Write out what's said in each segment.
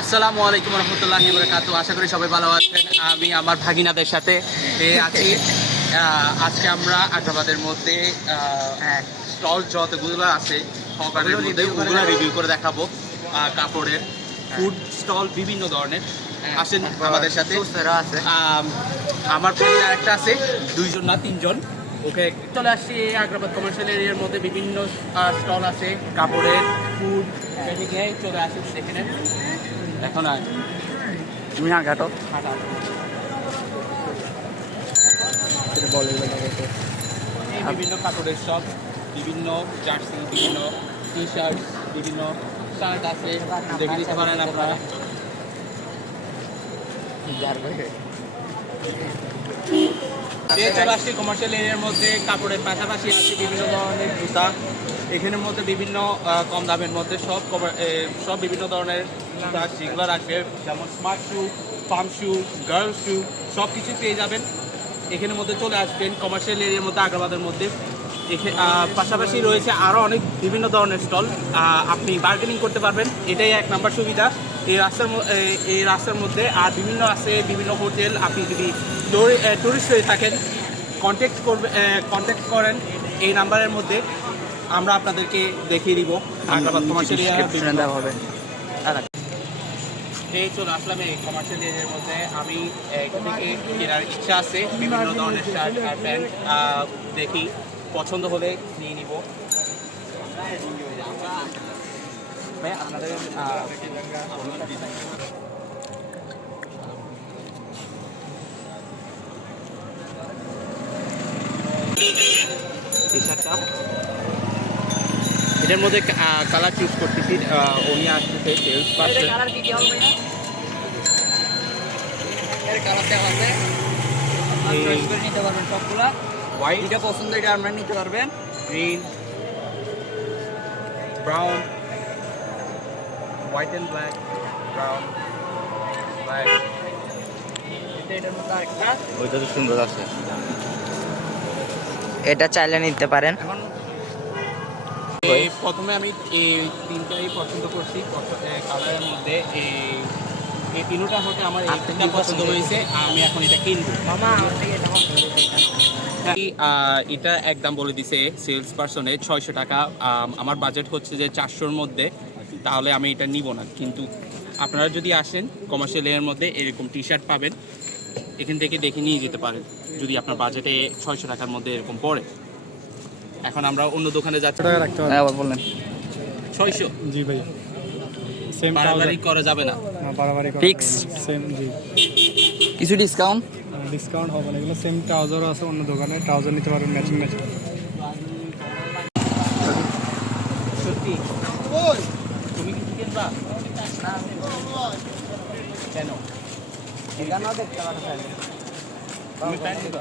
আসসালামু আলাইকুম রহমতুল্লাহি বরকাতু। আশা করি সবাই ভালো আছেন। আমি আমার ভাগিনাদের সাথে আছি। আজকে আমরা আগ্রাবাদের মধ্যে স্টল যতগুলো আছে হকারের মধ্যে ওগুলো রিভিউ করে দেখাবো। কাপড়ের ফুড স্টল বিভিন্ন ধরনের। আসেন আমাদের সাথে। আমার ভাগিনা একটা আছে, 2জন না 3জন। ওকে চলে আসছি আগ্রাবাদ কমার্শিয়াল এরিয়ার মধ্যে বিভিন্ন স্টল আছে কাপড়ের, ফুড, সেদিকে চলে আসি সেখানে। এখন আর তুমি ঘাটো বিভিন্ন কাপড়ের সব, বিভিন্ন জার্সি, বিভিন্ন টি শার্ট, বিভিন্ন শার্ট আছে, দেখে নিতে পারেন আপনারা। চলে আসছি কমার্শিয়াল এরিয়ার মধ্যে কাপড়ের পাশাপাশি আছে বিভিন্ন ধরনের জুতা। এখানের মধ্যে বিভিন্ন কম দামের মধ্যে সব বিভিন্ন ধরনের জুতা যেগুলো রাখবে, যেমন স্মার্ট শু, ফার্ম শু, গার্লস শু, সব কিছু পেয়ে যাবেন এখানের মধ্যে। চলে আসবেন কমার্শিয়াল এরিয়ার মধ্যে আগ্রাবাদের মধ্যে। পাশাপাশি রয়েছে আরও অনেক বিভিন্ন ধরনের স্টল, আপনি বার্গেনিং করতে পারবেন, এটাই এক নাম্বার সুবিধা এই রাস্তার মধ্যে। আর বিভিন্ন আছে বিভিন্ন হোটেল, আপনি যদি টুরিস্ট হয়ে থাকেন কন্ট্যাক্ট করেন এই নাম্বারের মধ্যে, আমরা আপনাদেরকে দেখিয়ে দিব আগ্রাবাদ কমার্শিয়াল এরিয়া হবে। এই চলে আসলাম এই কমার্শিয়াল এরিয়ার মধ্যে। আমি এখান থেকে কেনার ইচ্ছা আছে বিভিন্ন ধরনের শার্ট আর প্যান্ট, দেখি পছন্দ হলে নিয়ে নিব। আপনাদের টি শার্টটা, এটার মধ্যে কালার চুজ করতেছি, উনি আসতেছে সেলস পার্সন। নিতে পারবেন সবগুলা। হোয়াইট, এটা পছন্দ, এটা আপনারা নিতে পারবেন। Green, brown, white and black, brown, black. এটার মধ্যে আরেকটা, ওইটা তো সুন্দর আছে, এটা চাইলে নিতে পারেন। এখন প্রথমে আমি এই তিনটাই পছন্দ করছি কালারের মধ্যে। এই তিনটা হতে আমার একটা পছন্দ হয়েছে, আমি এখন এটা কিনবো। এটা একদম বলে দিছে সেলস পার্সনে 600 টাকা। আমার বাজেট হচ্ছে যে 400-র মধ্যে, তাহলে আমি এটা নিব না। কিন্তু আপনারা যদি আসেন কমার্শিয়াল এর মধ্যে এরকম টি শার্ট পাবেন, এখান থেকে দেখে নিয়ে যেতে পারেন যদি আপনার বাজেটে 600 টাকার মধ্যে এরকম পড়ে। এখন আমরা অন্য দোকানে যাচ্ছি। বললেন 600। জি ভাই, সেম বাড়াবাড়ি করা যাবে না, বাড়াবাড়ি ফিক্স। সেম জি, কিছু ডিসকাউন্ট ডিসকাউন্ট হবে না। এগুলো সেম ট্রাউজারও আছে অন্য দোকানে, ট্রাউজার নিতে পারবেন ম্যাচিং ম্যাচিং। সত্যি তুমি কি কিনবা? কেন? এখানেও দেখতে পারেন। তুমি প্যান্ট নিবা?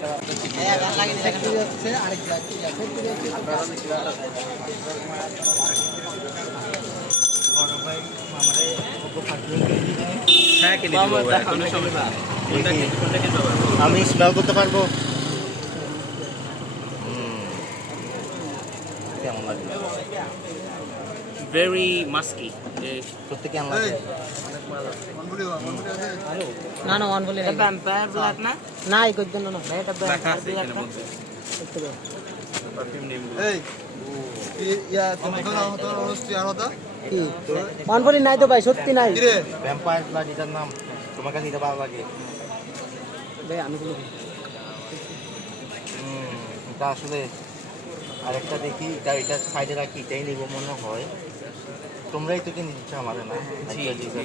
হ্যাঁ, কিনে দিব, কোনো সমস্যা নেই। কোনটা কিনতে পারবো? আমি স্মেল করতে পারবো। কেমন লাগবে? ভেরি মাস্কি। সত্যি কেমন লাগে? না না ওয়ান বলে ভ্যাম্পায়ার ব্ল্যাক না না এই করতে না ভাই, এটা লেখা আছে এখানের মধ্যে পারফিউম নেমগুলো। কি ওয়ান বলে নাই তো ভাই, সত্যি নাই ভ্যাম্পায়ার ব্লাড, এটার নাম তোমার কাছে এটা ভালো লাগে? ভাই আমি বলি এটা আসলে আরেকটা দেখি, এটা সাইডে রাখি, এটাই নিব মনে হয়। তোমরাই তো কিনে দিচ্ছ আমার না? জি জি জি।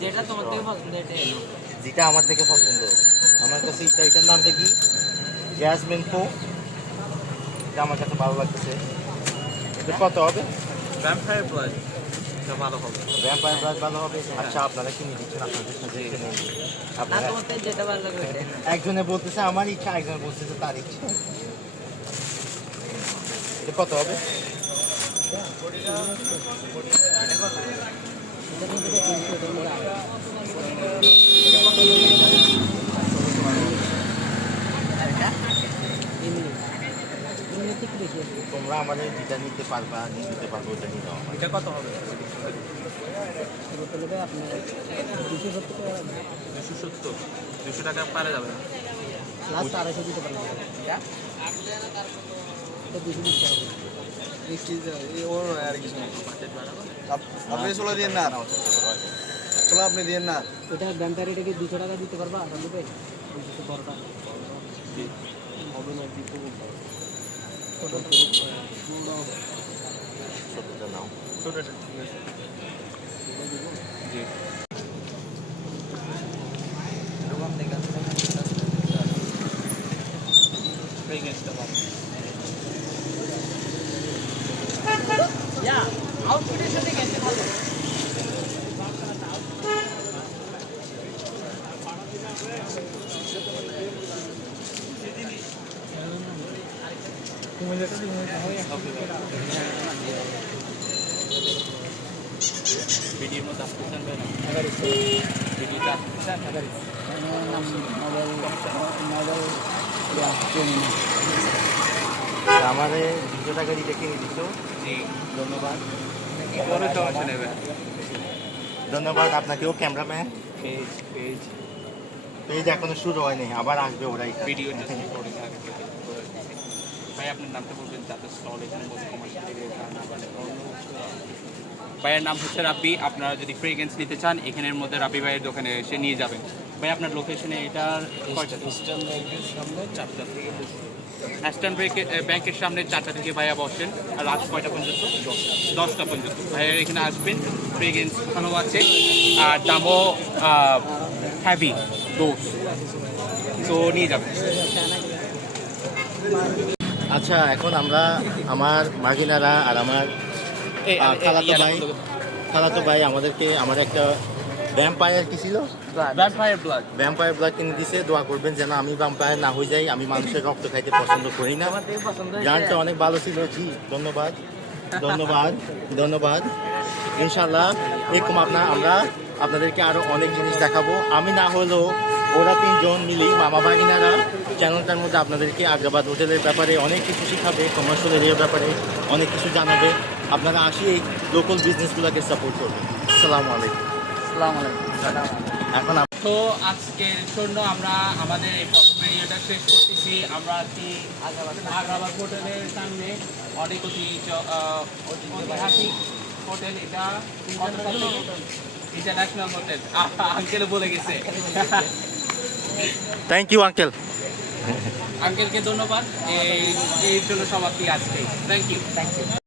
যেটা তোমার থেকে পছন্দ এটাই নাও। যেটা আমার থেকে পছন্দ, আমার কাছে এটার নামটা কি, জ্যাসমিন ফো, এটা আমার কাছে ভালো লাগতেছে। এটা কত হবে? ভ্যাম্পায়ার ব্লাড ভালো হবে। ভ্যাম্পায়ার ব্লাড ভালো হবে। আচ্ছা, আপনারা কিনে দিচ্ছেন, আপনাদের সাথে না আপনারা তোমার থেকে যেটা ভালো লাগে ওইটাই নাও। একজনে বলতেছে আমার ইচ্ছা, একজনে বলতেছে তার ইচ্ছা। এটা কত হবে? তোমরা আমাদের যেটা নিতে পারবা, নিতে পারবো, ওটা নিতে হবে। এটা কত হবে? করতে নেবে আপনি 270 টাকা 270 200 টাকা পারা যাবে না লাস্ট 250 দিতে পারবেন এটা 220 টাকা হবে। আপনি চলে দিন না চলো আপনি দিন না এটা ব্যাম্পার এটা কি 200 টাকা দিতে পারবা আর দিবে 212 টাকা ছোটটা নাও জি ফ্রেগনেন্সটা ভালো ভিডিওর মধ্যে আসতে চান ভাই না ভিডিওতে আসতে চান আমারে 200 টাকা দিতে কিনে দিছো জি ধন্যবাদ কোনো সমস্যা নেই ভাই ধন্যবাদ আপনাকেও ক্যামেরাম্যান পেজ পেজ পেজ এখনো শুরু হয়নি আবার আসবে ওরাই ভিডিও ভাই আপনার নামটা বলবেন যাতে স্টল এখানে বসে কমার্শিয়াল ভাইয়ের নাম হচ্ছে রাব্বি আপনারা যদি ফ্রেগ্রেন্স নিতে চান এখানের মধ্যে রাব্বি ভাইয়ের দোকানে এসে নিয়ে যাবেন ভাই আপনার লোকেশনে এটার ইস্টার্ন ব্যাংকের সামনে 4টা থেকে ইস্টার্ন ব্যাংকের সামনে 4টা থেকে ভাইয়া বসেন আর রাত কয়টা পর্যন্ত 10টা পর্যন্ত ভাইয়ার এখানে আসবেন ফ্রেগ্রেন্স ভালো আছে আর দামও হ্যাভি ডোজ তো নিয়ে যাবেন আচ্ছা এখন আমরা আমার মাগিনারা আর আমার খালাতো ভাই আমাদেরকে আমার একটা ভ্যাম্পায়ার কি ছিল ভ্যাম্পায়ার ব্লাড কিনে দিছে দোয়া করবেন যেন আমি ভ্যাম্পায়ার না হয়ে যাই আমি মানুষের রক্ত খাইতে পছন্দ করি না গানটা অনেক ভালো ছিল জি ধন্যবাদ ধন্যবাদ ধন্যবাদ ইনশাল্লাহ এরকম আমরা আপনাদেরকে আরো অনেক জিনিস দেখাবো আমি না হলেও ওরা 3 জন মিলেই মামা ভাগিনারা চ্যানেলটার মধ্যে আপনাদেরকে আগ্রাবাদ হোটেলের ব্যাপারে অনেক কিছু শিখাবে কমার্শিয়াল এরিয়ার ব্যাপারে অনেক কিছু জানাবে আপনারা আসি এই লোকাল বিজনেসগুলোকে সাপোর্ট করবেন আসসালামু আলাইকুম এখন তো আজকের জন্য আমরা আমাদের এই প্রথম ভিডিওটা শেষ করতেছি আমরা আজকে আগ্রাবাদ হোটেলের সামনে অনেক ঐতিহাসিক হোটেল এটা ইন্টারন্যাশনাল হোটেল আঙ্কেল বলে গেছে থ্যাংক ইউ আঙ্কেল আঙ্কেলকে ধন্যবাদ এই জন্য সমাপ্তি আজকে থ্যাংক ইউ